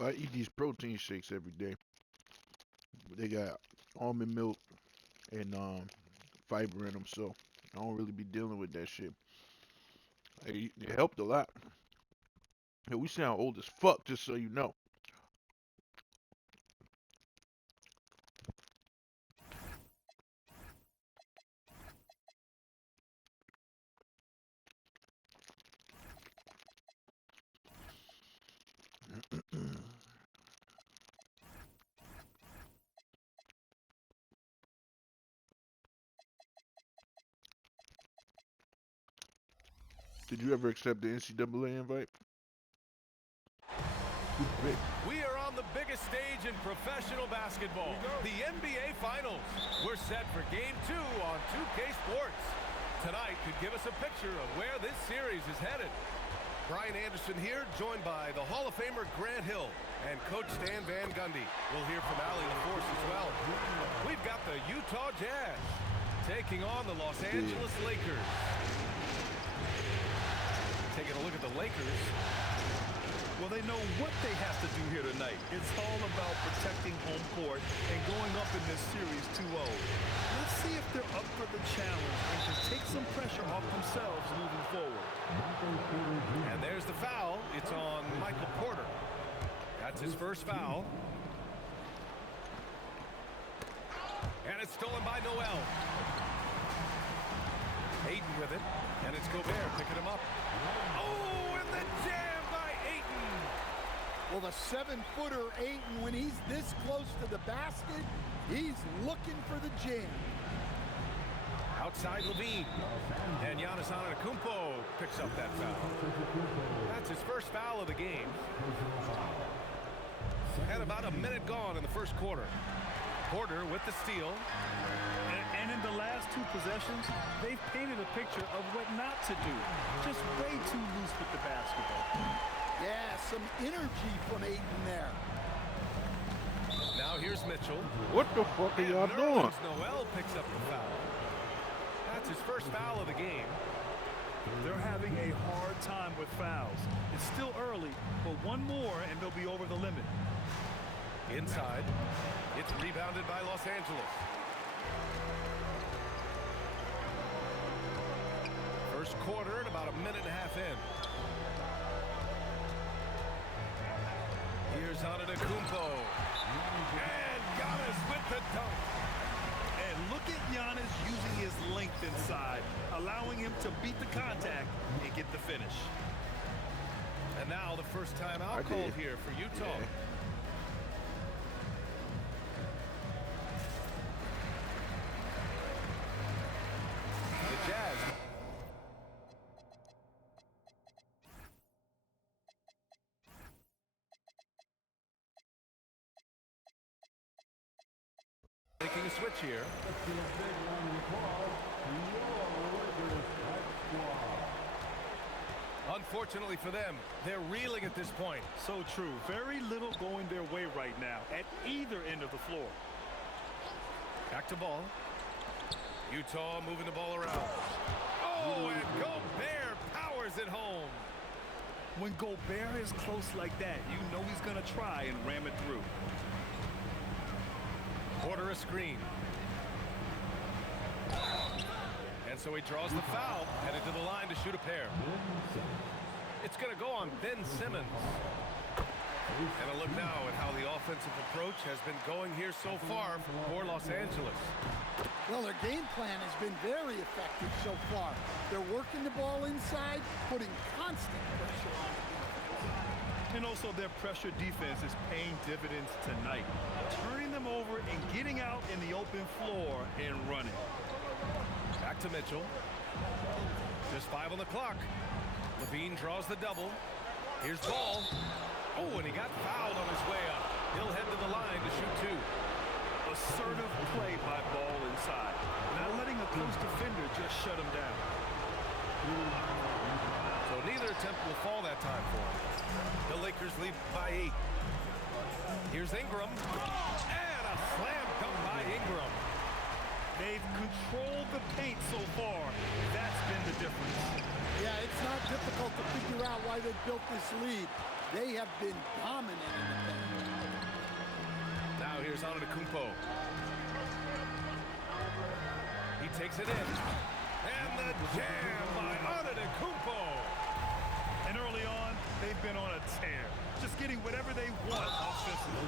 Well, I eat these protein shakes every day. They got almond milk and fiber in them, so I don't really be dealing with that shit. It helped a lot. Hey, we sound old as fuck, just so you know. Did you ever accept the NCAA invite? We are on the biggest stage in professional basketball, the NBA Finals. We're set for Game 2 on 2K Sports. Tonight could give us a picture of where this series is headed. Brian Anderson here, joined by the Hall of Famer Grant Hill and Coach Stan Van Gundy. We'll hear from Allie LaForce as well. We've got the Utah Jazz taking on the Los Angeles Lakers. Taking a look at the Lakers. Well, they know what they have to do here tonight. It's all about protecting home court and going up in this series 2-0. Let's see if they're up for the challenge and can take some pressure off themselves moving forward. And there's the foul. It's on Michael Porter. That's his first foul. And it's stolen by Noel. Ayton with it. And it's Gobert picking him up. Oh, and the jam by Ayton. Well, the 7-footer Ayton, when he's this close to the basket, he's looking for the jam. Outside Levine. And Giannis Antetokounmpo picks up that foul. That's his first foul of the game. And about a minute gone in the first quarter. Porter with the steal. And in the last two possessions, they've painted a picture of what not to do. Just way too loose with the basketball. Yeah, some energy from Ayton there. Now here's Mitchell. What the fuck are y'all doing? Noel picks up the foul. That's his first foul of the game. They're having a hard time with fouls. It's still early, but one more and they'll be over the limit. Inside. It's rebounded by Los Angeles. First quarter and about a minute and a half in. Here's Antetokounmpo. And Giannis with the dunk. And look at Giannis using his length inside, allowing him to beat the contact and get the finish. And now the first time out called here for Utah. Yeah. The Jazz. Making a switch here. Unfortunately for them, they're reeling at this point. So true. Very little going their way right now at either end of the floor. Back to ball. Utah moving the ball around. Oh, and Gobert powers it home. When Gobert is close like that, you know he's going to try and ram it through. Porter a screen. And so he draws the foul, headed to the line to shoot a pair. It's going to go on Ben Simmons. And a look now at how the offensive approach has been going here so far for Los Angeles. Well, their game plan has been very effective so far. They're working the ball inside, putting constant pressure on it. And also their pressure defense is paying dividends tonight, turning them over and getting out in the open floor and running. Back to Mitchell. Just 5 on the clock. Levine draws the double. Here's Ball. Oh, and he got fouled on his way up. He'll head to the line to shoot 2. Assertive play by Ball inside. Not letting a close defender just shut him down. So neither attempt will fall that time for him. The Lakers lead by 8. Here's Ingram. And a slam dunk by Ingram. They've controlled the paint so far. That's been the difference. Yeah, it's not difficult to figure out why they're they've built this lead, they have been dominant in the paint. Now here's Antetokounmpo. He takes it in. And the jam by Antetokounmpo. And early on, they've been on a tear. Just getting whatever they want offensively.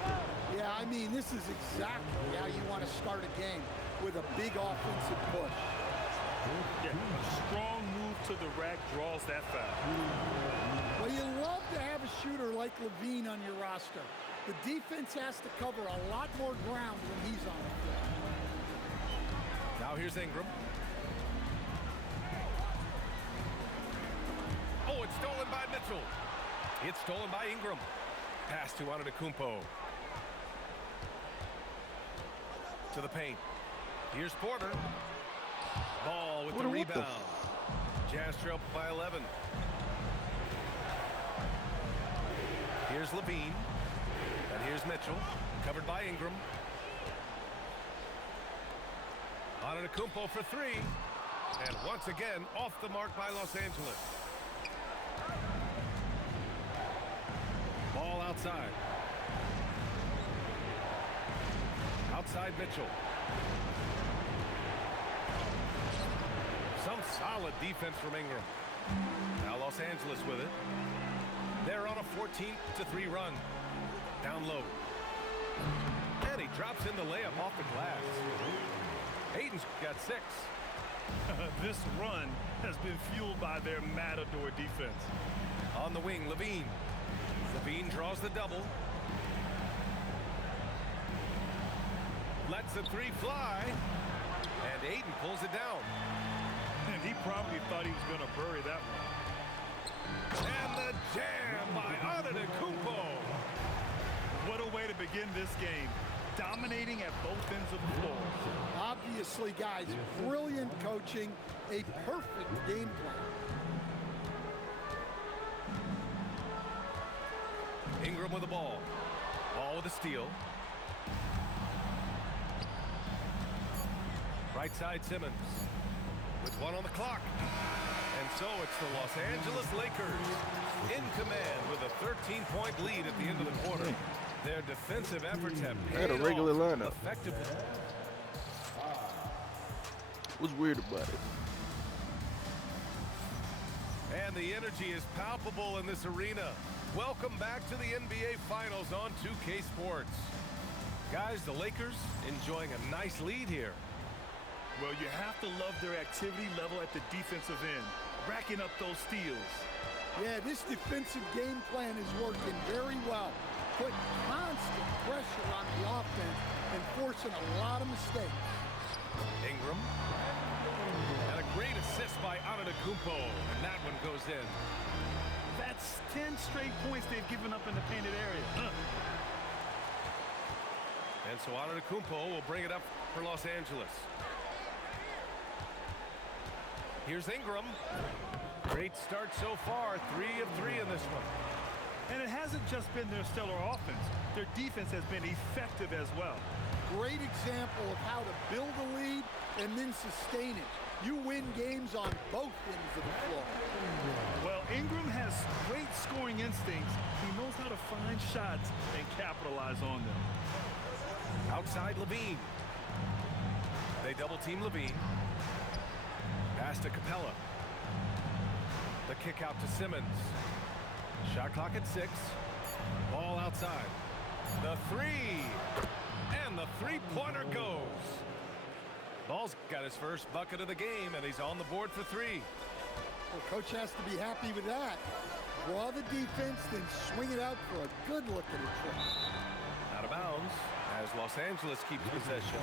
Yeah, I mean, this is exactly how you want to start a game, with a big offensive push. Yeah, a strong move to the rack draws that foul. Well, you love to have a shooter like Levine on your roster. The defense has to cover a lot more ground when he's on the floor. Now here's Ingram. Oh, it's stolen by Mitchell. It's stolen by Ingram. Pass to Antetokounmpo. To the paint. Here's Porter. Ball with the rebound. Jazz trail by 11. Here's Levine. And here's Mitchell. Covered by Ingram. Antetokounmpo for three. And once again, off the mark by Los Angeles. Ball outside. Outside Mitchell. Some solid defense from Ingram. Now Los Angeles with it. They're on a 14-3 run. Down low. And he drops in the layup off the glass. Hayden's got 6. This run has been fueled by their matador defense. On the wing, Levine. Levine draws the double. Lets the three fly. And Ayton pulls it down. And he probably thought he was going to bury that one. And the jam by Antetokounmpo. What a way to begin this game. Dominating at both ends of the floor. Obviously, guys, brilliant coaching, a perfect game plan. Ingram with the ball. Ball with a steal. Right side Simmons with 1 on the clock. And so it's the Los Angeles Lakers in command with a 13-point lead at the end of the quarter. Their defensive efforts have paid a regular off lineup. effectively. What's weird about it? And the energy is palpable in this arena. Welcome back to the NBA Finals on 2K Sports. Guys, the Lakers enjoying a nice lead here. Well, you have to love their activity level at the defensive end, racking up those steals. Yeah, this defensive game plan is working very well. Putting constant pressure on the offense and forcing a lot of mistakes. Ingram. And a great assist by Antetokounmpo. And that one goes in. That's 10 straight points they've given up in the painted area. And so Antetokounmpo will bring it up for Los Angeles. Here's Ingram. Great start so far. 3 of 3 in this one. And it hasn't just been their stellar offense. Their defense has been effective as well. Great example of how to build a lead and then sustain it. You win games on both ends of the floor. Well, Ingram has great scoring instincts. He knows how to find shots and capitalize on them. Outside Levine. They double team Levine. Pass to Capella. The kick out to Simmons. Shot clock at 6. Ball outside. The three. And the three-pointer goes. Ball's got his first bucket of the game, and he's on the board for 3. Well, coach has to be happy with that. Draw the defense, then swing it out for a good look at a trick. Out of bounds as Los Angeles keeps possession.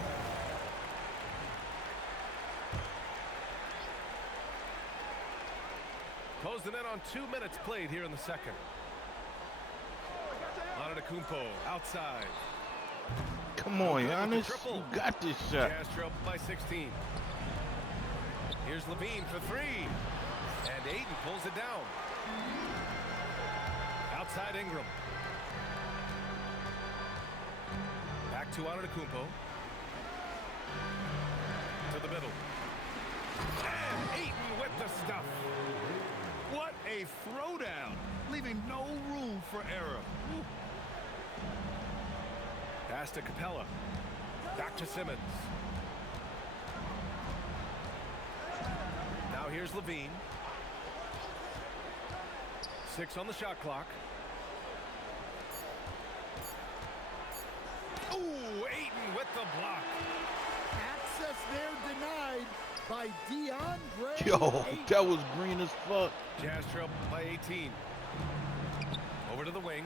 Closing in on 2 minutes played here in the second. Antetokounmpo outside. Come on, Giannis. You got this shot. Jazz trail by 16. Here's Levine for 3. And Ayton pulls it down. Outside Ingram. Back to Antetokounmpo. To the middle. And Ayton with the stuff. What a throwdown. leaving no room for error. Woo. Pass to Capella. Back to Simmons. Now here's Levine. 6 on the shot clock. Ooh, Ayton with the block. Access there denied by DeAndre Yo, Ayton. that was green as fuck. Jazz trail by 18. Over to the wing.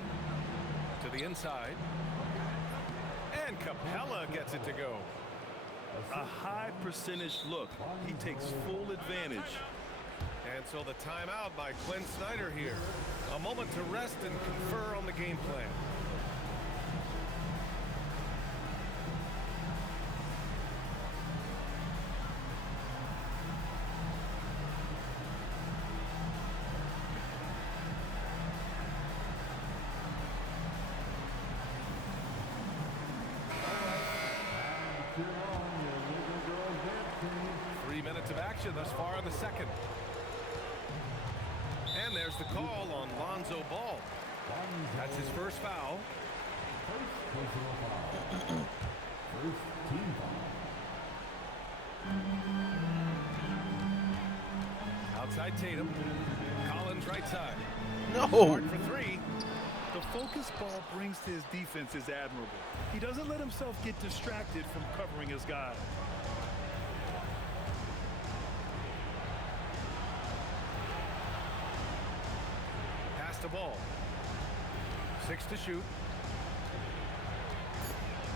To the inside. And Capella gets it to go. A high percentage look. He takes full advantage. And so the timeout by Quinn Snyder here. A moment to rest and confer on the game plan. Of action thus far in the second. And there's the call on Lonzo Ball. That's his first foul. Outside Tatum. Collins right side. No. Hard for 3. The focus ball brings to his defense is admirable. He doesn't let himself get distracted from covering his guy. The ball. 6 to shoot.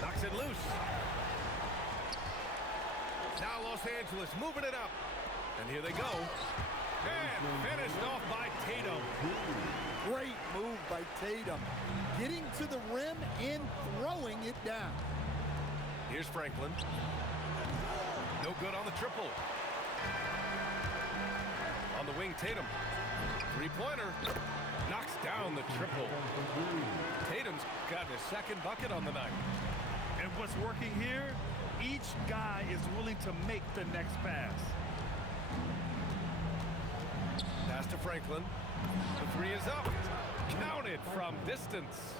Knocks it loose. Now Los Angeles moving it up. And here they go. And finished off by Tatum. Great move by Tatum. Getting to the rim and throwing it down. Here's Franklin. No good on the triple. On the wing, Tatum. 3-pointer. Knocks down the triple. Tatum's got his second bucket on the night. And what's working here, each guy is willing to make the next pass. Pass to Franklin. The 3 is up. Counted from distance.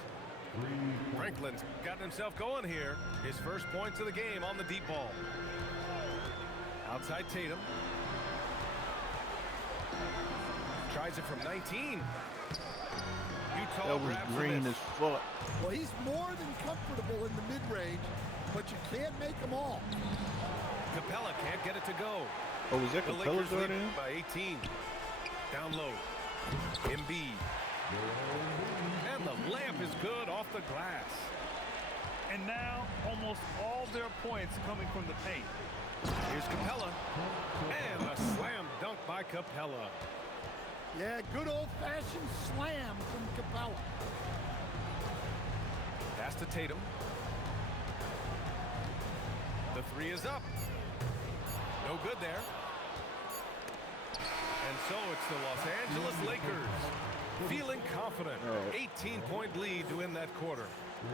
Franklin's gotten himself going here. His first points of the game on the deep ball. Outside Tatum. Tries it from 19. Utah That was green as fuck. Well, he's more than comfortable in the mid-range, but you can't make them all. Capella can't get it to go. Oh, was that The Capella's Lakers right lead in? by 18. Down low. Embiid. And the lamp is good off the glass. And now almost all their points coming from the paint. Here's Capella. And a slam dunk by Capella. Yeah, good old-fashioned slam from Capella. Pass to Tatum. The 3 is up. No good there. And so it's the Los Angeles Lakers feeling confident. 18-point lead to end that quarter.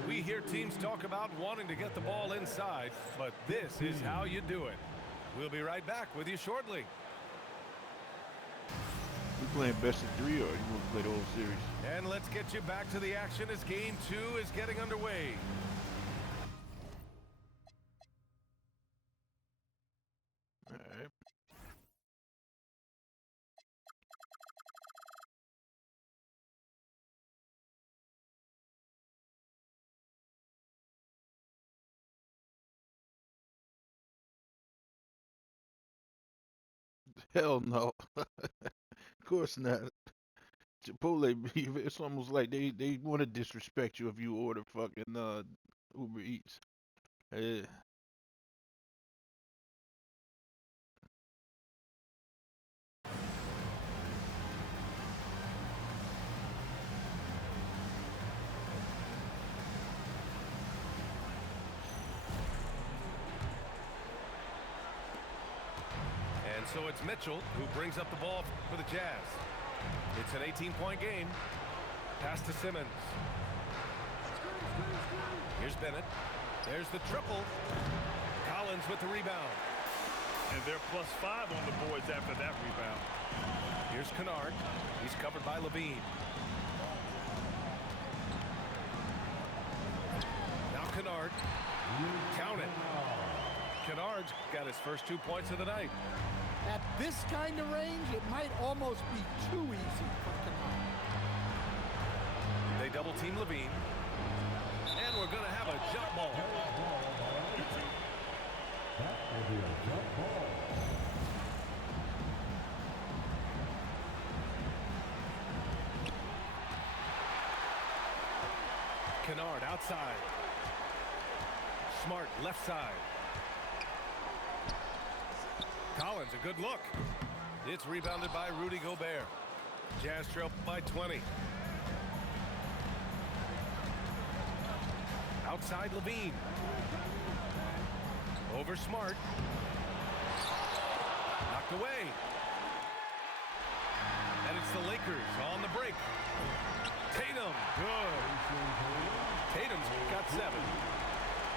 We hear teams talk about wanting to get the ball inside, but this is how you do it. We'll be right back with you shortly. You playing best of 3 or you want to play the whole series? And let's get you back to the action as game 2 is getting underway. All right. Hell no. Of course not. Chipotle, it's almost like they want to disrespect you if you order fucking Uber Eats. And so it's Mitchell who brings up the ball for the Jazz. It's an 18-point game. Pass to Simmons. Here's Bennett. There's the triple. Collins with the rebound. And they're +5 on the boards after that rebound. Here's Kennard. He's covered by Levine. Kennard. Count it. Kennard's got his first 2 points of the night. At this kind of range, it might almost be too easy for Kennard. They double team Levine. And we're going to have a jump ball. That will be a jump ball. Kennard outside. Smart left side. Collins, a good look. It's rebounded by Rudy Gobert. Jazz trail by 20. Outside Levine. Over Smart. Knocked away. And it's the Lakers on the break. Tatum, good. Tatum's got 7.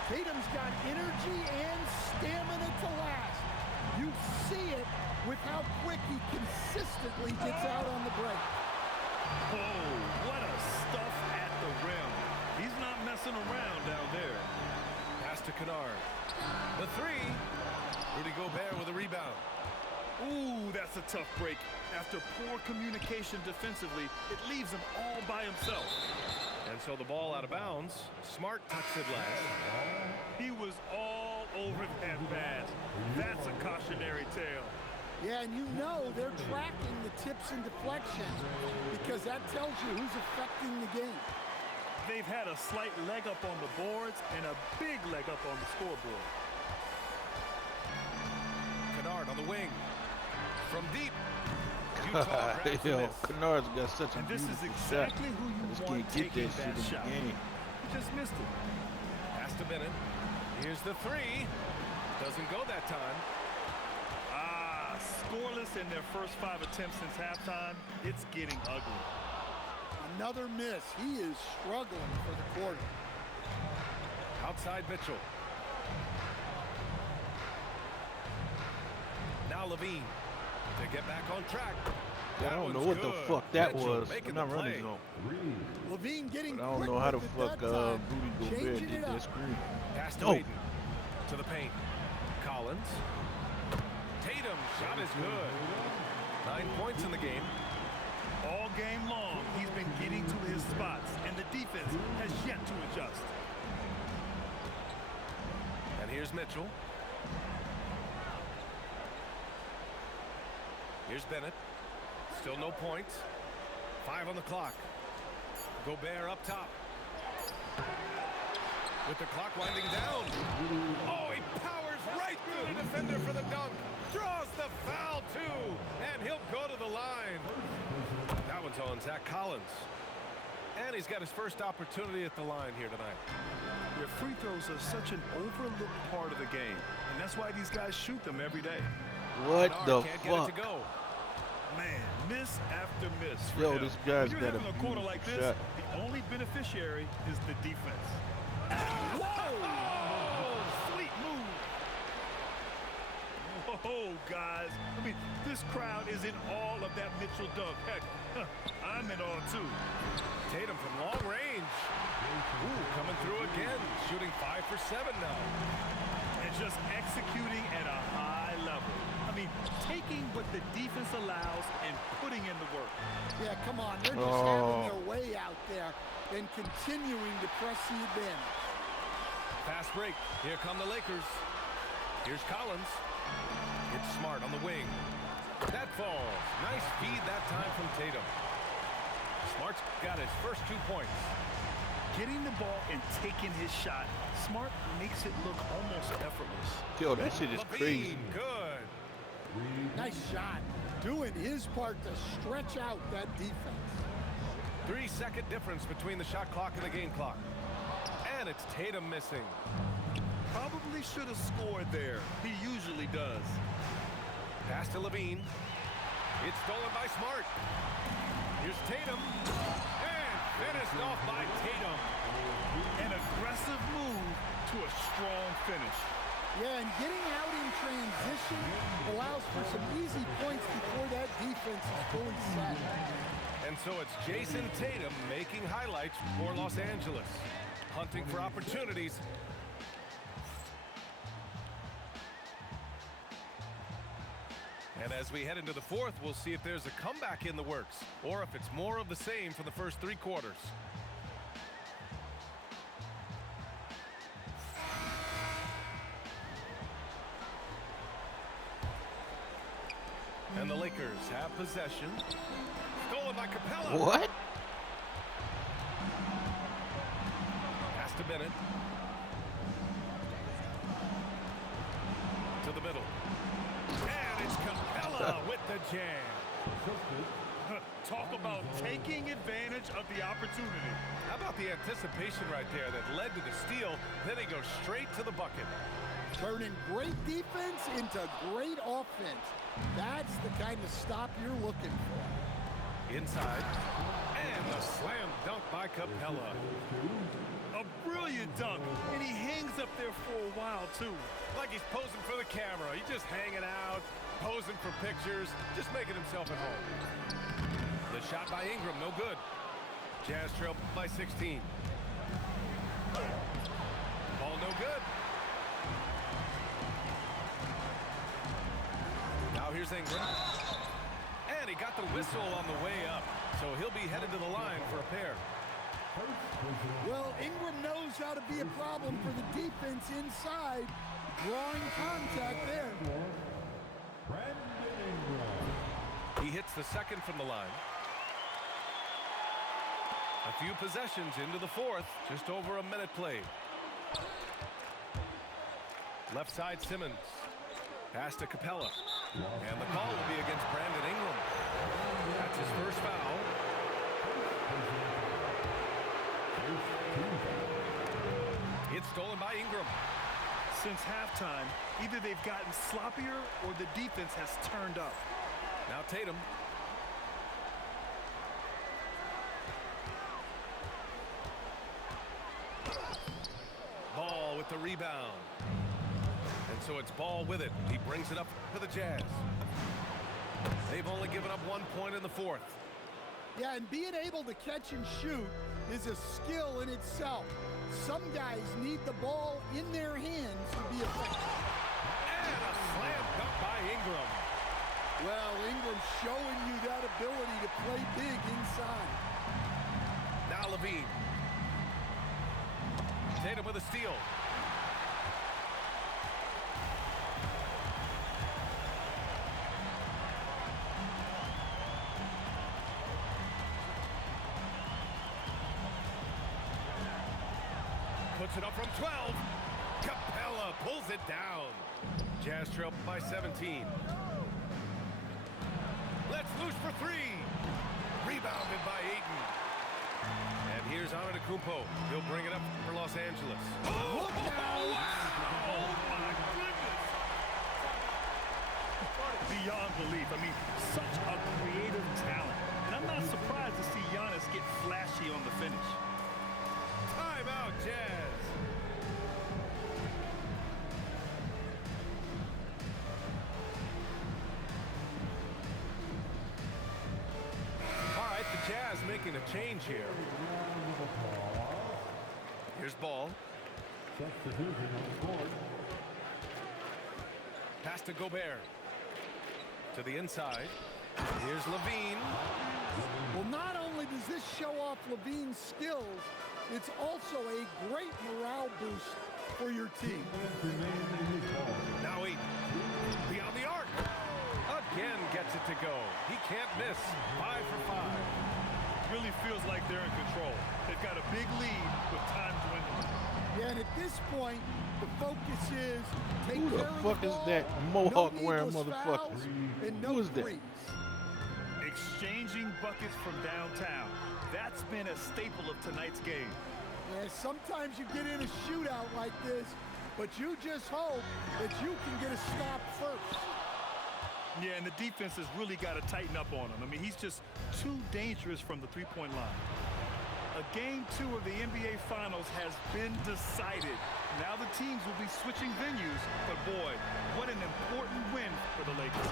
Tatum's got energy and stamina to last. You see it with how quick he consistently gets out on the break. Oh, what a stuff at the rim. He's not messing around down there. Pass to Kennard. The 3. Rudy Gobert with a rebound. Ooh, that's a tough break. After poor communication defensively, it leaves him all by himself. And so the ball out of bounds. Smart touched it last. He was all over that pass. That's a cautionary tale. Yeah, and you know they're tracking the tips and deflections because that tells you who's affecting the game. They've had a slight leg up on the boards and a big leg up on the scoreboard. Kennard on the wing. From deep. Utah grabs the Yo, miss. Kennard's got such a And this is beautiful exactly shot. who you Just want can't get taking that that shit shot. in the game. He just missed it. Pass to Bennett. Here's the 3. Doesn't go that time. Scoreless in their first 5 attempts since halftime. It's getting ugly. Another miss. He is struggling for the quarter. Outside Mitchell. Now Levine to get back on track. I That don't know one's what the good. fuck that Mitchell was. making I'm not the running play. zone. Levine getting But I don't quick know how the with it fuck that time. Rudy Gobert Changing did it up. that screen. Pass to No. Aiden. To the paint. Collins. Tatum shot is good. 9 points in the game. All game long, he's been getting to his spots, and the defense has yet to adjust. And here's Mitchell. Here's Bennett. Still no points. 5 on the clock. Gobert up top. With the clock winding down. Oh, he powers right through the defender for the dunk. Draws the foul, too. And he'll go to the line. That one's on Zach Collins. And he's got his first opportunity at the line here tonight. Their free throws are such an overlooked part of the game, and that's why these guys shoot them every day. What Kennard the can't get it fuck? to go. Man, miss after miss for Yo, him. this guy's when you're got a having a quarter like beautiful this, shot. the only beneficiary is the defense. Whoa! Sweet move. Whoa, guys. I mean, this crowd is in awe of that Mitchell dunk. Heck, I'm in awe, too. Tatum from long range. Ooh, coming through again. Shooting 5 for 7 now. And just executing at a high level. I mean, taking what the defense allows and putting in the work. Yeah, come on. They're just having their way out there and continuing to press the advantage. Fast break. Here come the Lakers. Here's Collins. It's Smart on the wing. That falls. Nice feed that time from Tatum. Smart's got his first 2 points. Getting the ball and taking his shot, Smart makes it look almost effortless. Yo, that shit is Levine, crazy. good. Nice shot. Doing his part to stretch out that defense. 3-second difference between the shot clock and the game clock. And it's Tatum missing. Probably should have scored there. He usually does. Pass to Levine. It's stolen by Smart. Here's Tatum. And finished off by Tatum. An aggressive move to a strong finish. Yeah, and getting out in transition allows for some easy points before that defense is fully set. And so it's Jason Tatum making highlights for Los Angeles. hunting for opportunities. And as we head into the fourth, we'll see if there's a comeback in the works or if it's more of the same for the first 3 quarters. And the Lakers have possession. Stolen by Capella. What? Pass to Bennett. To the middle. And it's Capella with the jam. Talk about taking advantage of the opportunity. How about the anticipation right there that led to the steal? Then he goes straight to the bucket. Turning great defense into great offense. That's the kind of stop you're looking for. Inside. And the slam dunk by Capella. A brilliant dunk, and he hangs up there for a while, too. Like he's posing for the camera. He's just hanging out, posing for pictures, just making himself at home. The shot by Ingram, no good. Jazz trail by 16. Ball no good. Now here's Ingram. And he got the whistle on the way up. So he'll be headed to the line for a pair. Well, Ingram knows how to be a problem for the defense inside. Drawing contact there. Brandon Ingram. He hits the second from the line. A few possessions into the fourth. Just over a minute played. Left side Simmons. Pass to Capella. And the call will be against Brandon Ingram. That's his first foul. It's stolen by Ingram. Since halftime, either they've gotten sloppier or the defense has turned up. Now Tatum. Ball with the rebound. And so it's Ball with it. He brings it up for the Jazz. They've only given up 1 point in the fourth. Yeah, and being able to catch and shoot is a skill in itself. Some guys need the ball in their hands to be effective. And a slam dunk by Ingram. Well, Ingram's showing you that ability to play big inside. Now Levine. Tatum with a steal. Puts it up from 12. Capella pulls it down. Jazz trail by 17. Let's loose for 3. Rebounded by Ayton. And here's Antetokounmpo. He'll bring it up for Los Angeles. Oh, Look out! Wow! Oh, my goodness! Beyond belief. I mean, such a creative talent. And I'm not surprised to see Giannis get flashy on the finish. Timeout, Jazz. All right, the Jazz making a change here. Here's Ball. Substitution on court. Pass to Gobert. To the inside. Here's Levine. Well, not only does this show off Levine's skills, it's also a great morale boost for your team. Now Ayton. Beyond the arc. Again gets it to go. He can't miss. 5 for 5. Really feels like they're in control. They've got a big lead with time dwindling. Yeah, and at this point, the focus is take Who the care of fuck the is ball, that no mohawk wearing needless motherfucker? fouls, and no Who is that? threes. Exchanging buckets from downtown. That's been a staple of tonight's game. Yeah, sometimes you get in a shootout like this, but you just hope that you can get a stop first. Yeah, and the defense has really got to tighten up on him. I mean, he's just too dangerous from the three-point line. A Game 2 of the NBA Finals has been decided. Now the teams will be switching venues, but boy, what an important win for the Lakers.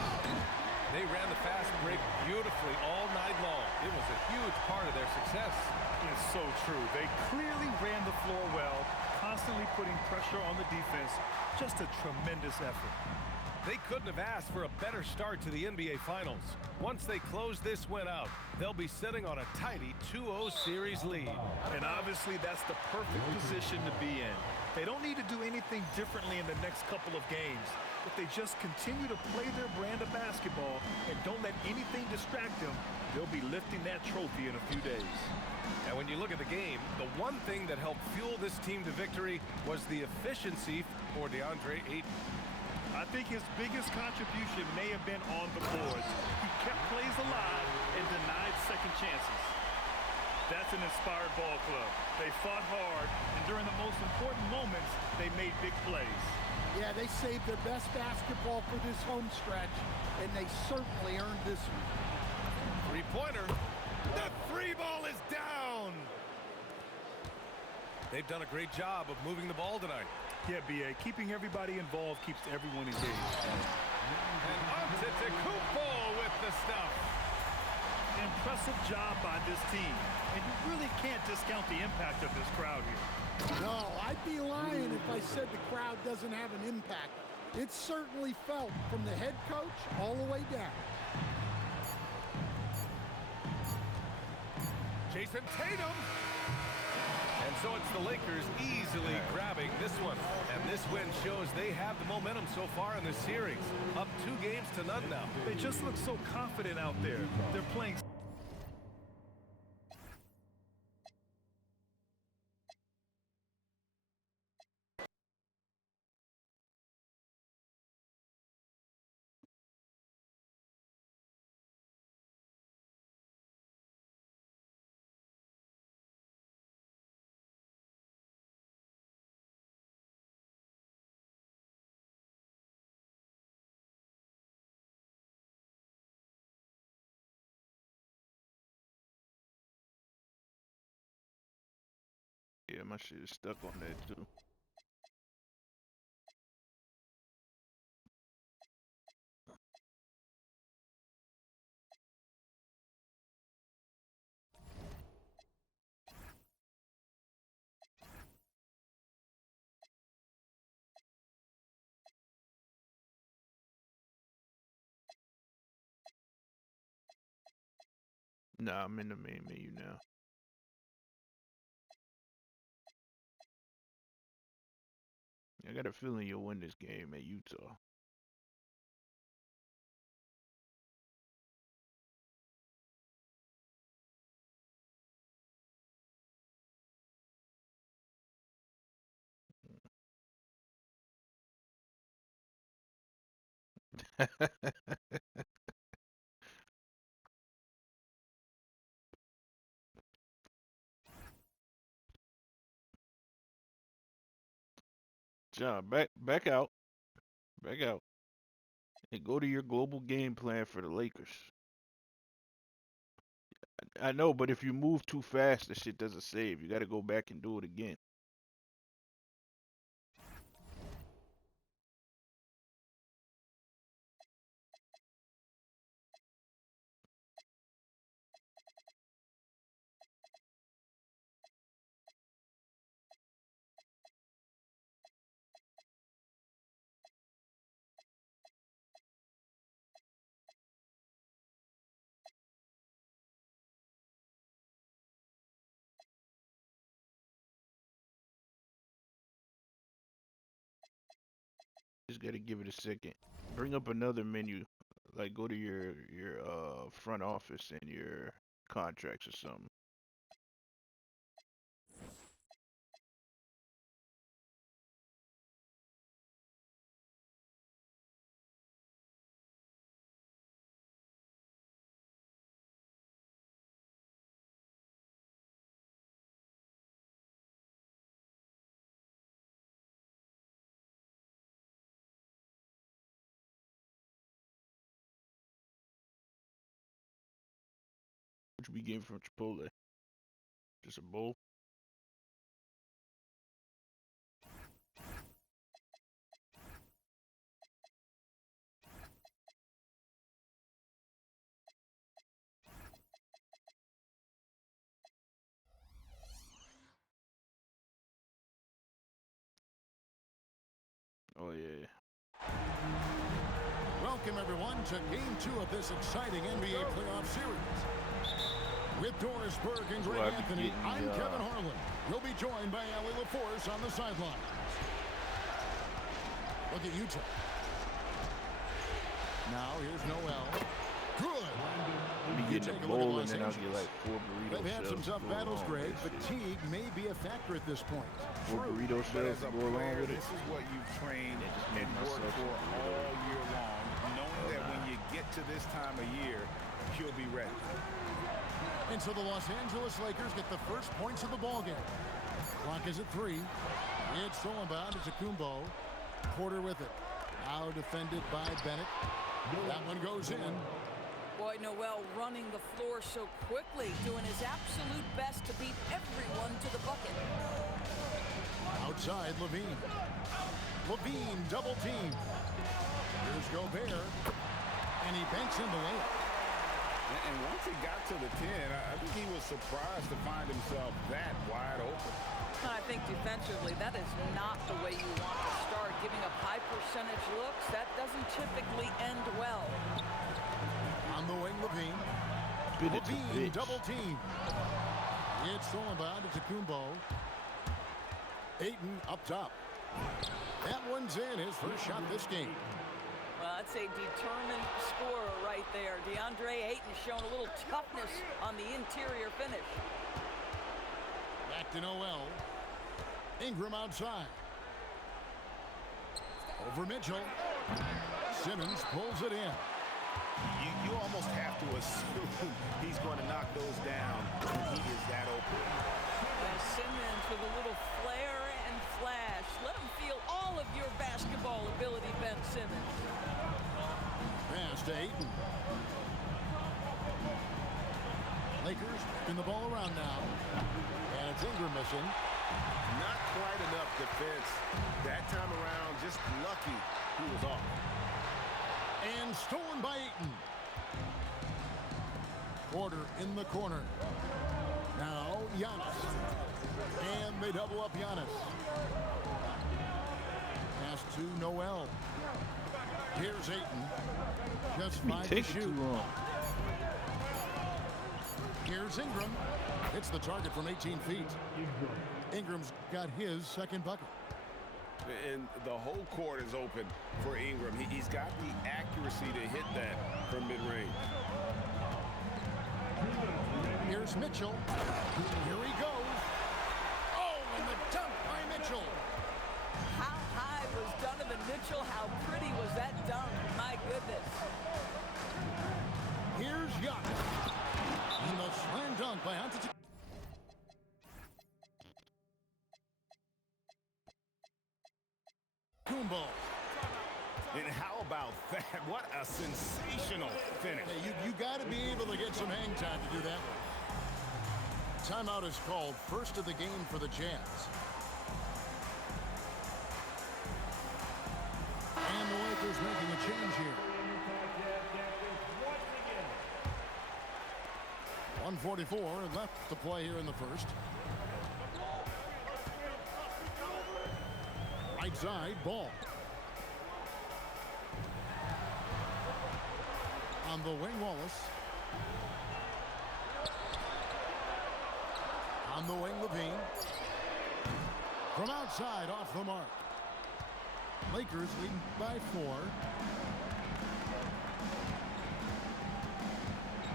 They ran the fast break beautifully all night long. It was a huge part of their success. Yeah, That's so true. They clearly ran the floor well, constantly putting pressure on the defense. Just a tremendous effort. They couldn't have asked for a better start to the NBA Finals. Once they close this win out, they'll be sitting on a tidy 2-0 series lead. And obviously, that's the perfect position to be in. They don't need to do anything differently in the next couple of games. If they just continue to play their brand of basketball and don't let anything distract them, they'll be lifting that trophy in a few days. And when you look at the game, the one thing that helped fuel this team to victory was the efficiency for DeAndre Ayton. I think his biggest contribution may have been on the boards. He kept plays alive and denied second chances. That's an inspired ball club. They fought hard, and during the most important moments, they made big plays. Yeah, they saved their best basketball for this home stretch, and they certainly earned this one. Three-pointer. The three ball is down. They've done a great job of moving the ball tonight. Yeah, B.A., keeping everybody involved keeps everyone engaged. And Antetokounmpo with the stuff. Impressive job by this team. And you really can't discount the impact of this crowd here. No, I'd be lying if I said the crowd doesn't have an impact. It's certainly felt from the head coach all the way down. Jason Tatum. And so it's the Lakers easily grabbing this one. And this win shows they have the momentum so far in this series. Up 2-0 now. They just look so confident out there. They're playing. Yeah, my shit is stuck on that too. Nah, I'm in the main menu now. I got a feeling you'll win this game at Utah. John, back out. Back out. And go to your global game plan for the Lakers. I know, but if you move too fast, the shit doesn't save. You got to go back and do it again. Just got to give it a second. Bring up another menu. Like go to your front office and your contracts or something. What you be getting from Chipotle? Just a bowl? Oh yeah. Welcome, everyone, to Game 2 of this exciting NBA playoff series. With Doris Berg and Greg Well, I be Anthony, getting, I'm Kevin Harlan. We'll be joined by Allie LaForce on the sideline. Look at Utah. Now, here's Noel. Good. Be You getting take a a look at bowl Los and then I'll get Angeles. like 4 burrito They've had some shells tough to go battles, along Greg. with that shit. Fatigue may be a factor at this point. 4 burrito But shells as to a go along player, with it. this is what you've trained made and myself worked for feel all year long, knowing that when you get to this time of year, you'll be ready. And so the Los Angeles Lakers get the first points of the ballgame. Clock is at 3. It's stolen by Antetokounmpo. Porter with it. Now defended by Bennett. That one goes in. Boy, Noel running the floor so quickly, doing his absolute best to beat everyone to the bucket. Outside, Levine. Levine double team. Here's Gobert. And he banks in the layup. And once he got to the 10, I think he was surprised to find himself that wide open. I think defensively, that is not the way you want to start. Giving up high percentage looks, that doesn't typically end well. On the wing, Levine. Bennett's a Levine bitch. double team. It's stolen by Antetokounmpo. Ayton up top. That one's in, his first shot this game. Well, that's a determined scorer right there. DeAndre Ayton showing a little toughness on the interior finish. Back to Noel. Ingram outside. Over Mitchell. Simmons pulls it in. You almost have to assume he's going to knock those down when he is that open. Simmons with a little flair and flash. Let him feel all of your basketball ability, Ben Simmons. Pass to Ayton. Lakers in the ball around now. And it's Ingram missing. Not quite enough defense that time around. Just lucky he was off. And stolen by Ayton. Porter in the corner. Now Giannis. And they double up Giannis. Pass to Noel. Here's Ayton. Just Be 5 to taking too shoot. long. Here's Ingram. Hits the target from 18 feet. Ingram's got his second bucket. And the whole court is open for Ingram. He's got the accuracy to hit that from mid-range. Here's Mitchell. Here he goes. Oh, and the dunk by Mitchell. How high was Donovan Mitchell? How pretty was that dunk? My goodness. Here's Giannis. And the slam dunk by Antetokounmpo. And how about that? What a sensational finish. Hey, you got to be able to get some hang time to do that. Timeout is called. First of the game for the Jazz. And the Lakers making a change here. 1:44 left to play here in the first. Right side, Ball. On the wing, Wallace. On the wing, Levine. From outside, off the mark. Lakers leading by 4.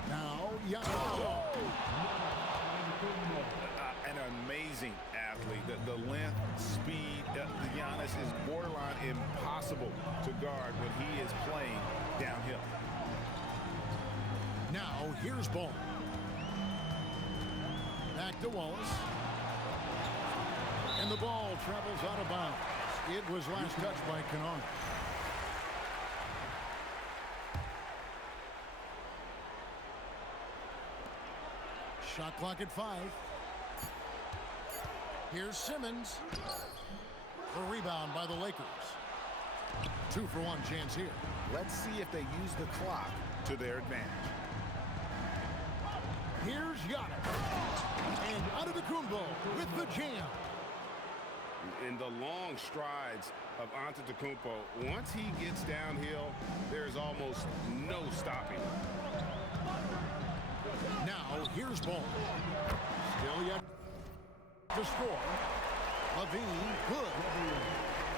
Now, Giannis. An amazing athlete. The length, speed, Giannis is borderline impossible to guard when he is playing downhill. Now, here's Ball. Back to Wallace. And the ball travels out of bounds. It was last touched by Kennard. Shot clock at 5. Here's Simmons. A rebound by the Lakers. 2-for-1 chance here. Let's see if they use the clock to their advantage. Here's Giannis. And Antetokounmpo with the jam. In the long strides of Antetokounmpo, once he gets downhill, there's almost no stopping. Now, here's Ball. Still yet to score. Levine, good.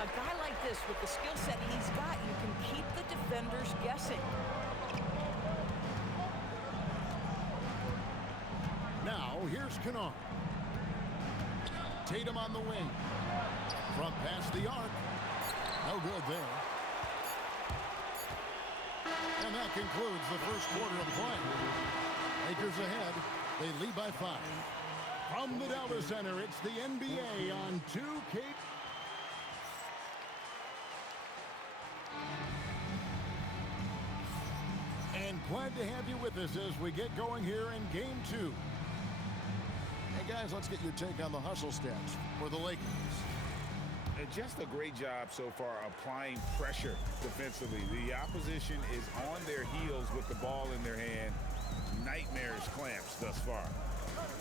A guy like this, with the skill set he's got, you can keep the defenders guessing. Now, here's Kennard. Tatum on the wing. From past the arc. No good there. And that concludes the first quarter of play. Lakers ahead. They lead by 5. From the Dallas Center, it's the NBA on 2K. And glad to have you with us as we get going here in Game 2. Hey guys, let's get your take on the hustle stats for the Lakers. Just a great job so far applying pressure defensively. The opposition is on their heels with the ball in their hand. Nightmares clamps thus far.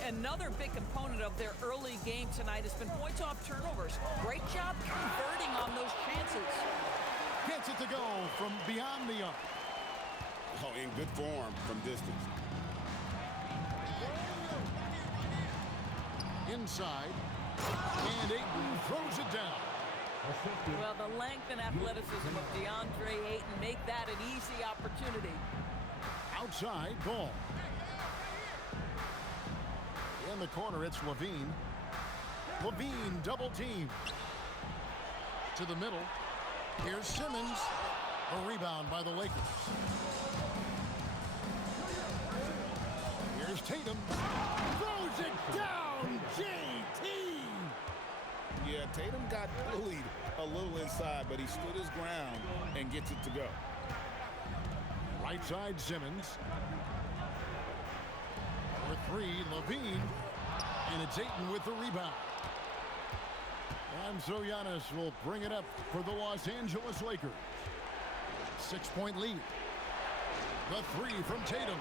Another big component of their early game tonight has been points off turnovers. Great job converting on those chances. Gets it to go from beyond the arc. Oh, in good form from distance. Inside. And Ayton throws it down. Well, the length and athleticism of DeAndre Ayton make that an easy opportunity. Outside, Ball. In the corner, it's Levine. Levine double team. To the middle. Here's Simmons. A rebound by the Lakers. Here's Tatum. Throws it down. JT. Yeah, Tatum got bullied a little inside, but he stood his ground and gets it to go. Right side, Simmons. For 3, Levine. And it's Ayton with the rebound. And so Giannis will bring it up for the Los Angeles Lakers. 6-point lead. The 3 from Tatum.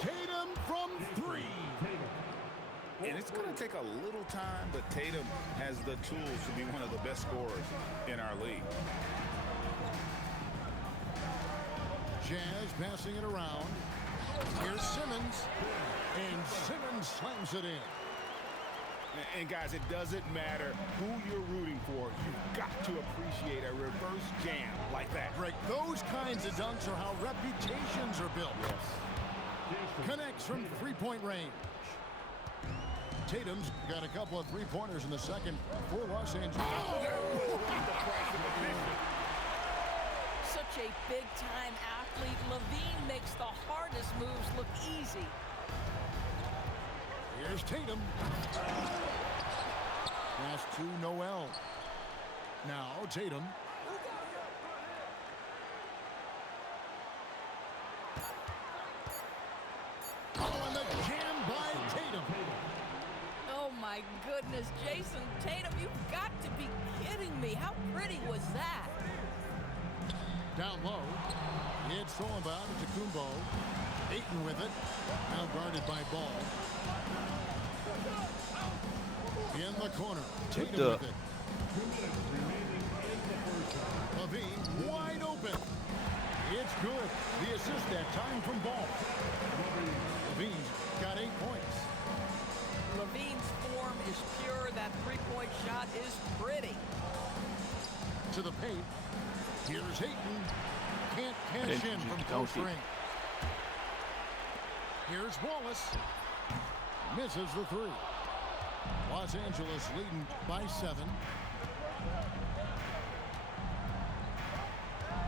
Tatum from 3. And it's going to take a little time, but Tatum has the tools to be one of the best scorers in our league. Jazz passing it around. Here's Simmons. And Simmons slams it in. And guys, it doesn't matter who you're rooting for. You've got to appreciate a reverse jam like that. Right, those kinds of dunks are how reputations are built. Yes. Connects from 3-point range. Tatum's got a couple of 3-pointers in the second for Los Angeles. Such a big-time athlete. Levine makes the hardest moves look easy. Here's Tatum. Pass to Noel. Now Tatum. Oh, and the jam by Tatum. Oh, my goodness. Jason Tatum, you've got to be kidding me. How pretty was that? Down low. It's stolen by Antetokounmpo. Ayton with it. Now guarded by Ball. In the corner. Tatum with it. Levine wide open. It's good. The assist that time from Ball. Levine's got 8 points. Levine's form is pure. That three-point shot is pretty. To the paint. Here's Ayton. Can't cash in from close range. Here's Wallace. Misses the 3. Los Angeles leading by 7.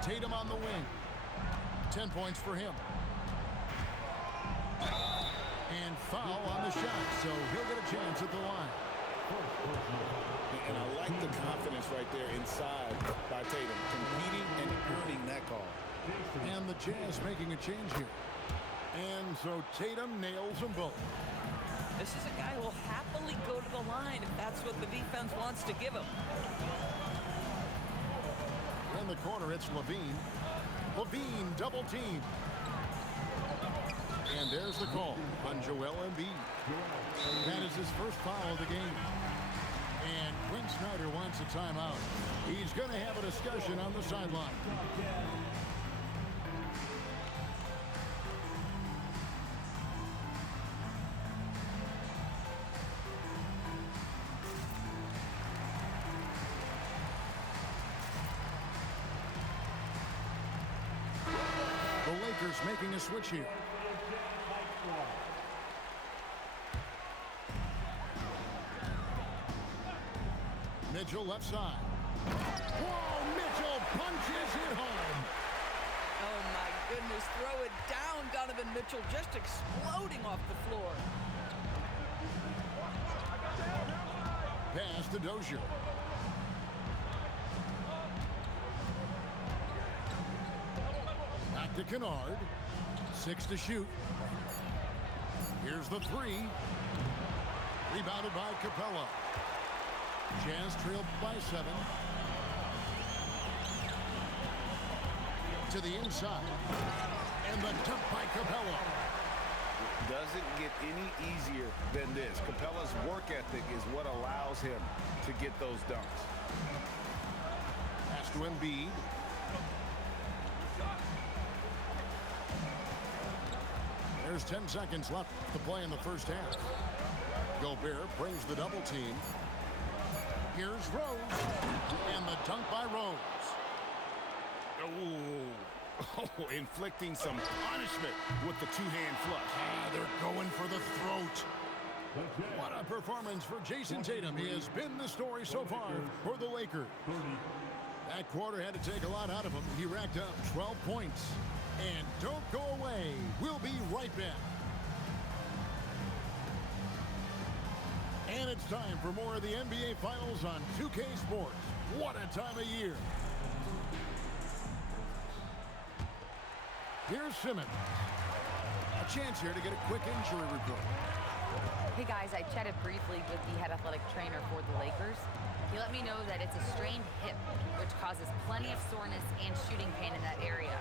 Tatum on the wing. 10 points for him. And foul on the shot, so he'll get a chance at the line. And I like the confidence right there inside by Tatum, competing and earning that call. And the Jazz making a change here. And so Tatum nails them both. This is a guy who will happily go to the line if that's what the defense wants to give him. In the corner, it's Levine. Levine double team. And there's the call on Joel Embiid. That is his first foul of the game. And Quinn Snyder wants a timeout. He's going to have a discussion on the sideline. The Lakers making a switch here. Mitchell left side. Whoa, Mitchell punches it home. Oh, my goodness. Throw it down, Donovan Mitchell, just exploding off the floor. Pass to Dozier. Back to Kennard. 6 to shoot. Here's the 3. Rebounded by Capella. Jazz trailed by 7. To the inside. And the dunk by Capella. Doesn't get any easier than this. Capella's work ethic is what allows him to get those dunks. Pass to Embiid. There's 10 seconds left to play in the first half. Gobert brings the double team. Here's Rose. And the dunk by Rose. Oh, inflicting some punishment with the two-hand flush. They're going for the throat. What a performance for Jason Tatum. He has been the story so far for the Lakers. That quarter had to take a lot out of him. He racked up 12 points. And don't go away. We'll be right back. And it's time for more of the NBA Finals on 2K Sports. What a time of year. Here's Simmons. A chance here to get a quick injury report. Hey guys, I chatted briefly with the head athletic trainer for the Lakers. He let me know that it's a strained hip, which causes plenty of soreness and shooting pain in that area.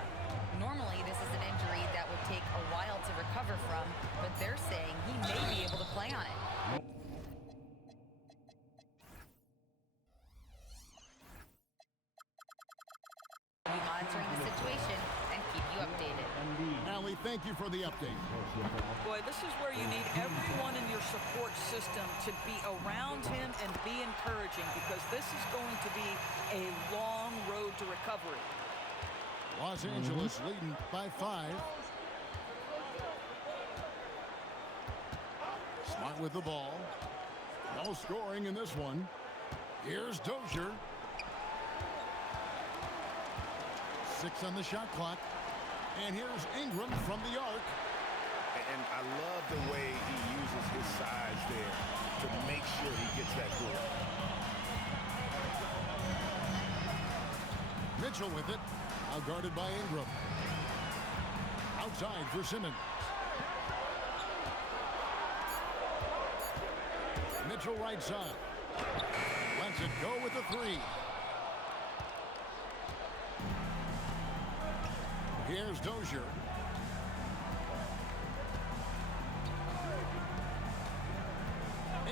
Normally, this is an injury that would take a while to recover from, but they're saying he may be able to play on it. We'll be monitoring the situation and keep you updated. Allie, thank you for the update. Boy, this is where you need everyone in your support system to be around him and be encouraging, because this is going to be a long road to recovery. Los Angeles leading by 5. Smart with the ball. No scoring in this one. Here's Dozier. 6 on the shot clock. And here's Ingram from the arc. And I love the way he uses his size there to make sure he gets that goal. Mitchell with it. Out guarded by Ingram. Outside for Simmons. Mitchell right side. Lets it go with the 3. Here's Dozier.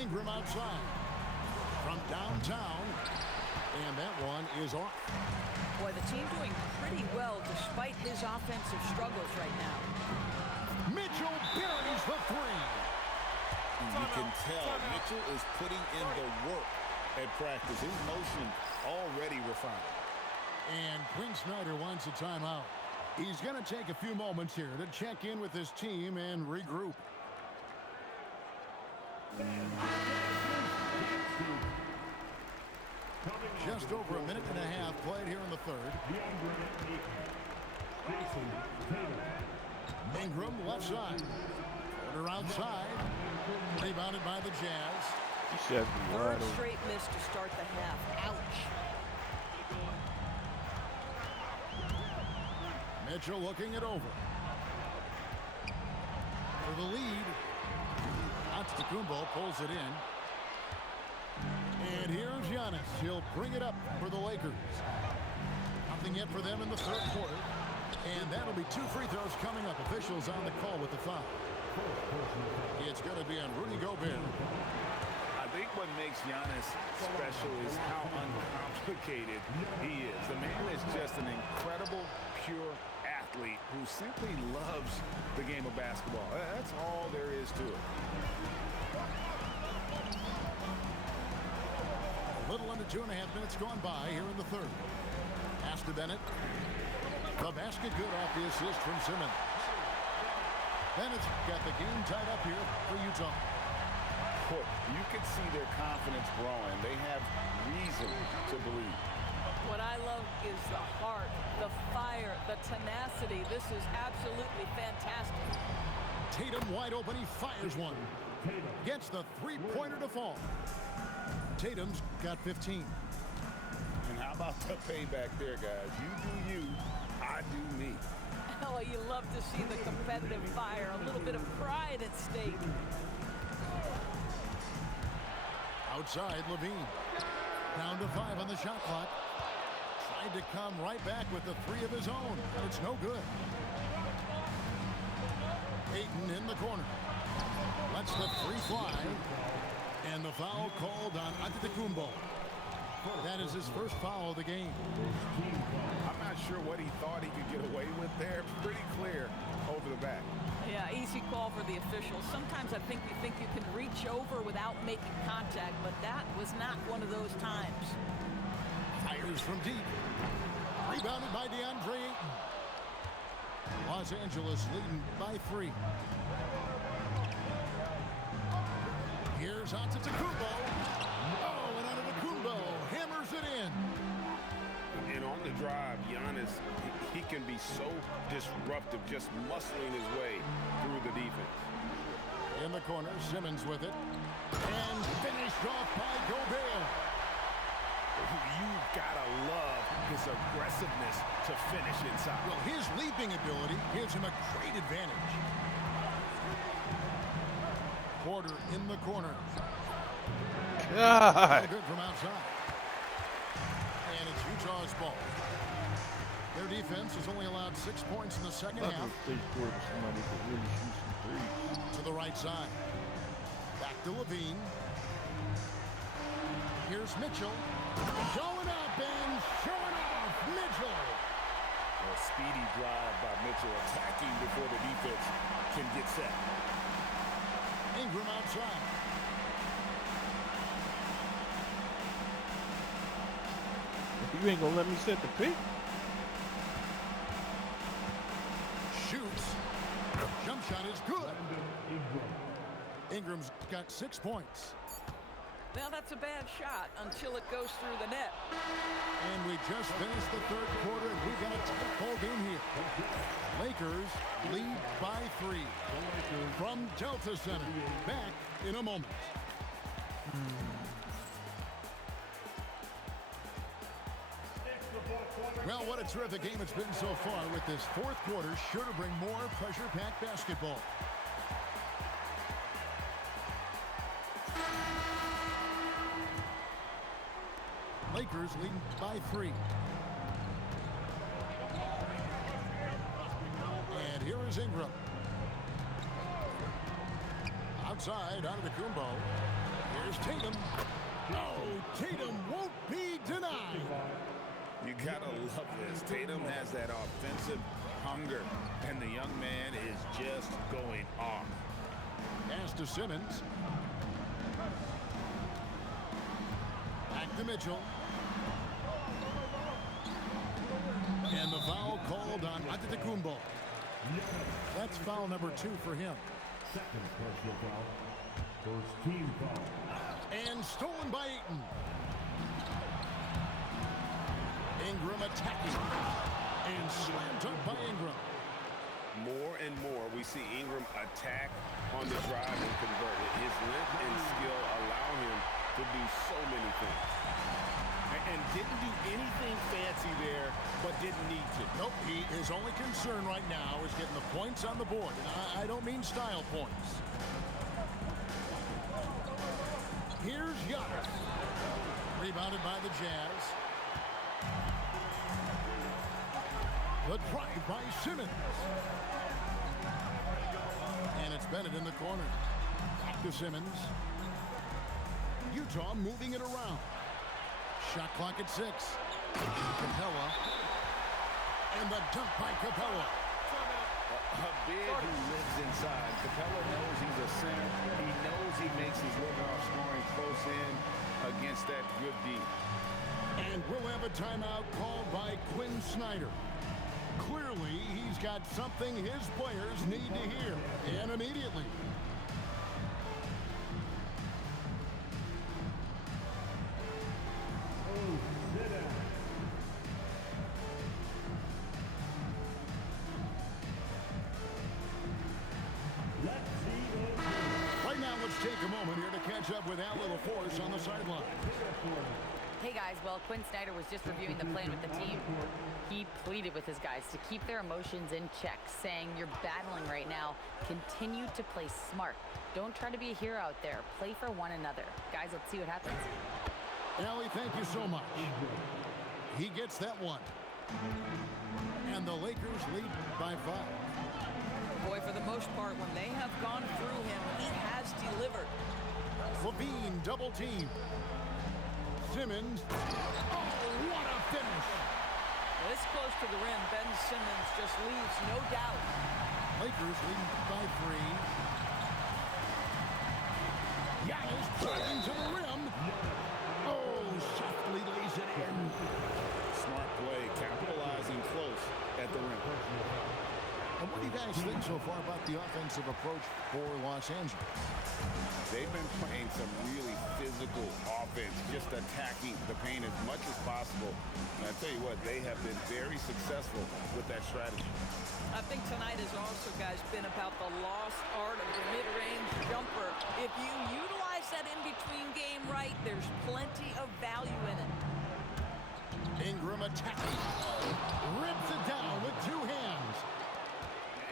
Ingram outside. From downtown. And that one is off. Boy, the team doing pretty well despite his offensive struggles right now. Mitchell buries the 3. You can tell Mitchell is putting in the work at practice. His motion already refined. And Quinn Snyder wants a timeout. He's going to take a few moments here to check in with his team and regroup. Just over a minute and a half played here in the third. Ingram left side. Quarter outside. Rebounded by the Jazz. Third straight miss to start the half. Ouch. Mitchell looking it over. For the lead. Antetokounmpo pulls it in. And here's Giannis. He'll bring it up for the Lakers. Nothing yet for them in the third quarter. And that'll be 2 free throws coming up. Officials on the call with the foul. It's going to be on Rudy Gobert. I think what makes Giannis special special is how uncomplicated he is. The man is just an incredible, pure athlete who simply loves the game of basketball. That's all there is to it. A little under 2.5 minutes gone by here in the third. Pass to Bennett. The basket good off the assist from Simmons. Bennett's got the game tied up here for Utah. Boy, you can see their confidence growing. They have reason to believe. What I love is the heart, the fire, the tenacity. This is absolutely fantastic. Tatum wide open. He fires one. Gets the three-pointer to fall. Tatum's got 15. And how about the payback there, guys? You do you, I do me. Oh, you love to see the competitive fire, a little bit of pride at stake. Outside, Levine. Down to 5 on the shot clock. Tried to come right back with the three of his own, but it's no good. Ayton in the corner. Lets the three fly. And the foul called on Antetokounmpo. That is his first foul of the game. I'm not sure what he thought he could get away with there. Pretty clear over the back. Yeah, easy call for the officials. Sometimes I think you can reach over without making contact, but that was not one of those times. Fires from deep. Rebounded by DeAndre Ayton. Los Angeles leading by 3. Here's Antetokounmpo. Oh, and Antetokounmpo hammers it in. And on the drive, Giannis, he can be so disruptive, just muscling his way through the defense. In the corner, Simmons with it. And finished off by Gobert. You've got to love his aggressiveness to finish inside. Well, his leaping ability gives him a great advantage. Porter in the corner. God. Good from outside. And it's Utah's ball. Their defense has only allowed 6 points in the second half. To the right side. Back to Levine. Here's Mitchell. Showing up and showing off. Mitchell. A speedy drive by Mitchell, attacking before the defense can get set. Ingram outside. You ain't gonna let me set the pick? Shoots. Jump shot is good. Ingram's got 6 points. Well, that's a bad shot until it goes through the net. And we just finished the third quarter, and we've got a tight ball game here. Lakers lead by 3 from Delta Center. Back in a moment. Well, what a terrific game it's been so far, with this fourth quarter sure to bring more pressure-packed basketball. Lakers leading by 3. And here is Ingram. Outside, Antetokounmpo. Here's Tatum. No, Tatum won't be denied. You gotta love this. Tatum has that offensive hunger, and the young man is just going off. Pass to Simmons. Back to Mitchell. And the foul called on Antetokounmpo. That's foul number 2 for him. Second personal foul. First team foul. And stolen by Ayton. Ingram attacking. And slammed up by Ingram. More and more, we see Ingram attack on the drive and convert it. His length and skill allow him to do so many things. And didn't do anything fancy there, but didn't need to. Nope, his only concern right now is getting the points on the board. And I don't mean style points. Here's Giannis. Rebounded by the Jazz. The drive by Simmons. And it's Bennett in the corner. Back to Simmons. Utah moving it around. Shot clock at 6. Capella. And the dunk by Capella. A big who lives inside. Capella knows he's a center. He knows he makes his living off scoring close in against that good D. And we'll have a timeout called by Quinn Snyder. Clearly, he's got something his players need to hear, and immediately. Right now, let's take a moment here to catch up with Al LaForce on the sideline. Hey guys, well, Quinn Snyder was just reviewing the plan with the team. He pleaded with his guys to keep their emotions in check, saying, "You're battling right now. Continue to play smart. Don't try to be a hero out there. Play for one another." Guys, let's see what happens. Allie, thank you so much. He gets that one. And the Lakers lead by 5. Boy, for the most part, when they have gone through him, he has delivered. Levine double team. Simmons. Oh, what a finish. This close to the rim, Ben Simmons just leaves no doubt. Lakers leading by 3. Giannis driving to the rim. Oh, softly lays it in. Smart play, capitalizing close at the rim. And what do you guys think so far about the offensive approach for Los Angeles? They've been playing some really physical offense, just attacking the paint as much as possible. And I tell you what, they have been very successful with that strategy. I think tonight has also, guys, been about the lost art of the mid-range jumper. If you utilize that in-between game right, there's plenty of value in it. Ingram attacking. Rips it down with 2 hands.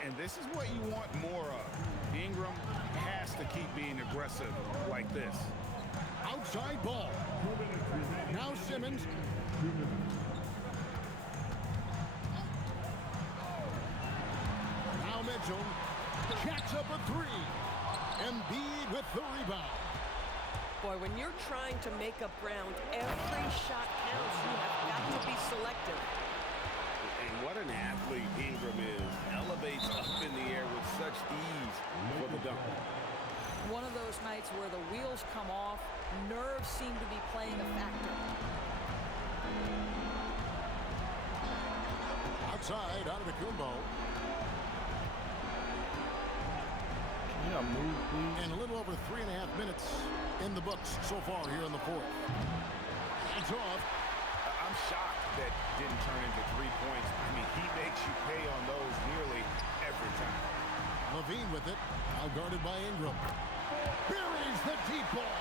And this is what you want more of. Ingram has to keep being aggressive like this. Outside ball. Now Simmons. Now Mitchell. Jacks up a 3. Embiid with the rebound. Boy, when you're trying to make up ground, every shot counts. You have got to be selective. And what an athlete Ingram is. Elevates up in the air with such ease for the dunk. One of those nights where the wheels come off, nerves seem to be playing a factor. Outside, Antetokounmpo. Yeah, move, please. And a little over 3.5 minutes in the books so far here in the 4th. Hands off. I'm shocked that didn't turn into 3 points. I mean, he makes you pay on those nearly every time. Levine with it. Now guarded by Ingram. Buries the deep ball.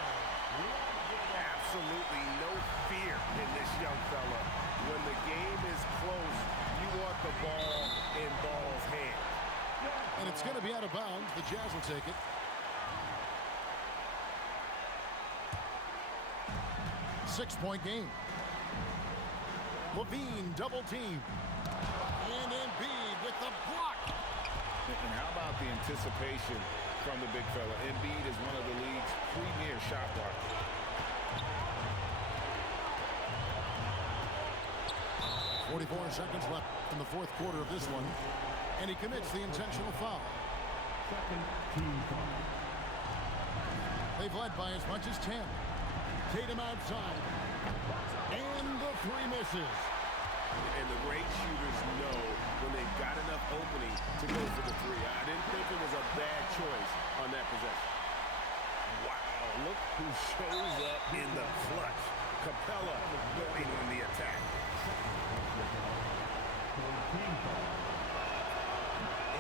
Absolutely no fear in this young fella. When the game is close, you want the ball in Ball's hand. And it's going to be out of bounds. The Jazz will take it. 6-point game. Levine double team. And Embiid with the block. And how about the anticipation from the big fella? Embiid is one of the league's premier shot blockers. 44 seconds left in the 4th quarter of this one. And he commits the intentional foul. Second team foul. They've led by as much as 10. Tatum outside. And the 3 misses. And the great shooters know when they've got enough opening to go for the 3. I didn't think it was a bad choice on that possession. Wow, look who shows up in the clutch. Capella going on the attack.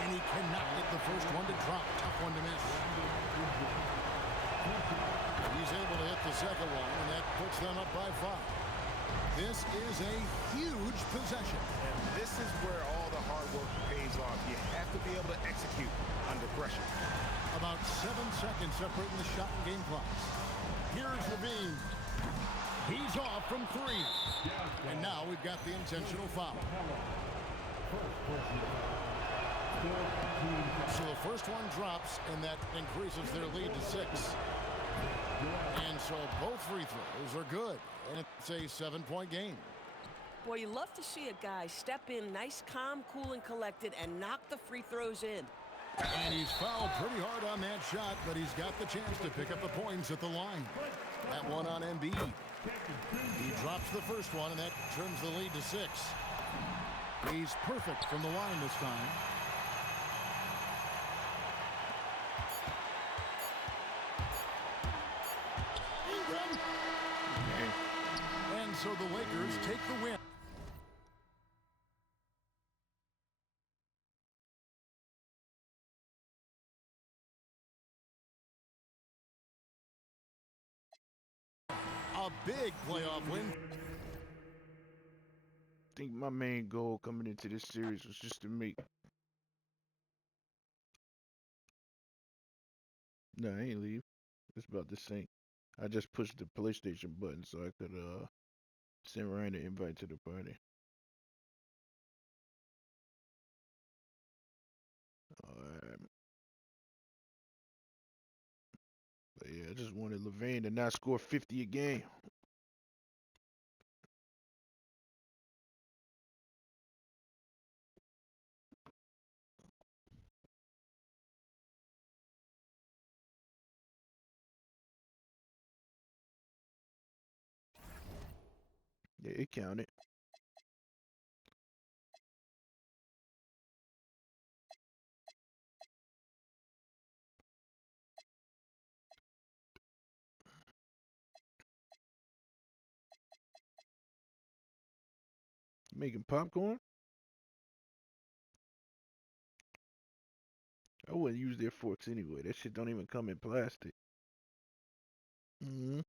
And he cannot get the first one to drop. Tough one to miss. He's able to hit the second one, and that puts them up by 5. This is a huge possession. And this is where all the hard work pays off. You have to be able to execute under pressure. About 7 seconds separating the shot and game clocks. Here's Levine. He's off from 3. And now we've got the intentional foul. So the first one drops, and that increases their lead to 6. And So both free throws are good, and it's a 7-point game. Boy, you love to see a guy step in nice, calm, cool, and collected and knock the free throws in. And he's fouled pretty hard on that shot, but he's got the chance to pick up the points at the line. That one on Embiid. He drops the first one, and that trims the lead to 6. He's perfect from the line this time. And so the Lakers take the win. A big playoff win. I think my main goal coming into this series was just to make. No, I ain't leave. It's about the same. I just pushed the PlayStation button so I could send Ryan an invite to the party. Alright. But yeah, I just wanted LaVine to not score 50 a game. Yeah, it counted. Making popcorn? I wouldn't use their forks anyway. That shit don't even come in plastic. Hmm.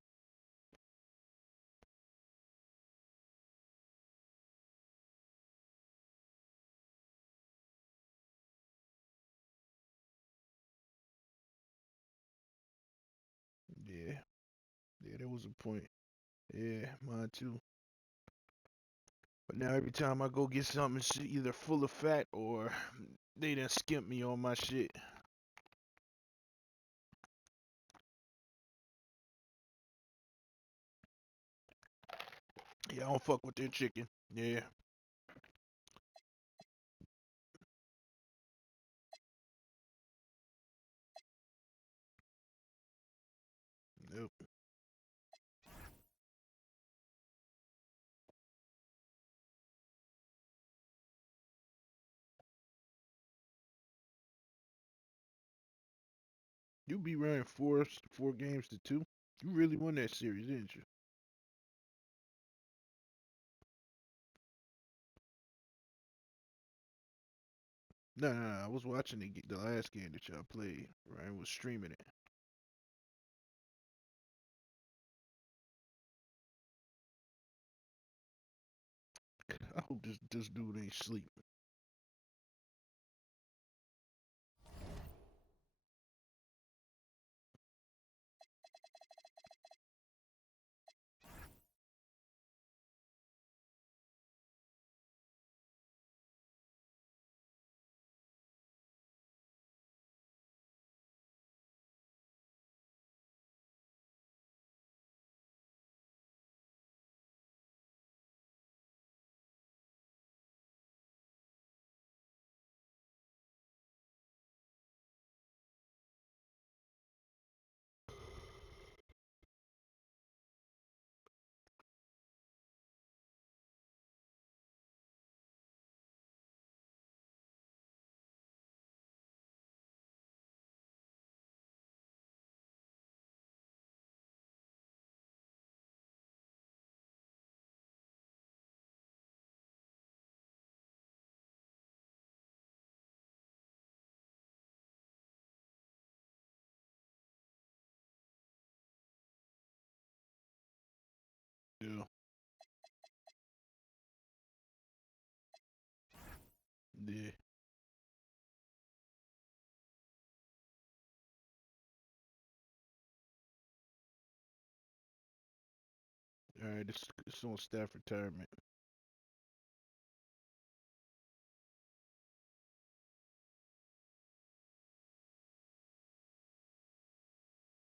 Yeah. Yeah, there was a point. Yeah, mine too. But now every time I go get something, it's either full of fat or they done skimp me on my shit. Yeah, I don't fuck with their chicken. Yeah. Nope. You be running four games to 2. You really won that series, didn't you? Nah, I was watching the last game that y'all played. Ryan was streaming it. I hope this dude ain't sleep. Yeah. Yeah. All right, it's on staff retirement.